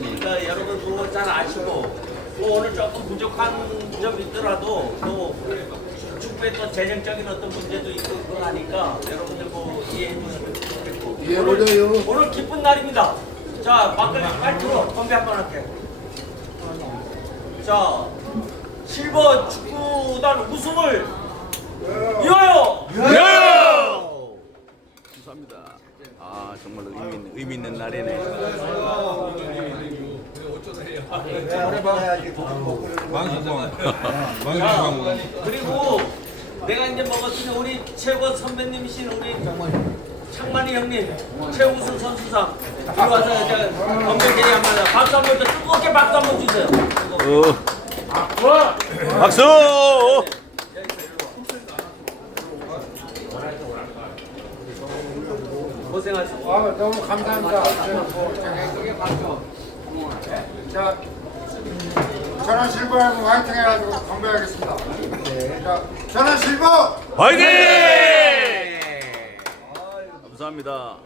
그러니까 여러분 그거 잘 아시고 또 오늘 조금 부족한 점이 있더라도 또 축구에 또 재정적인 어떤 문제도 있고 그거 하니까 여러분들 뭐 이해해 주시면 좋겠고 이해해보자요. 오늘 기쁜 날입니다. 자 막걸리 빨리 들어 건배 한 번 할게. 자 실버 축구단 우승을 위하여 감사합니다. 아 정말 의미 있는, 의미 있는 날이네. 자, 그리고 내가 이제 먹었으니 우리 최고 선배님이신 우리 창만이 형님 최우승 선수상 이리 와서 이제 건배제리 한번. 박수 한번 더 뜨겁게 박수 한번 주세요. 어. 박수! 고생하셨습니다. 아, 너무 감사합니다. 자, 전원 실버 하고 화이팅 해가지고 건배하겠습니다. 자, 전원 실버! 화이팅! 감사합니다.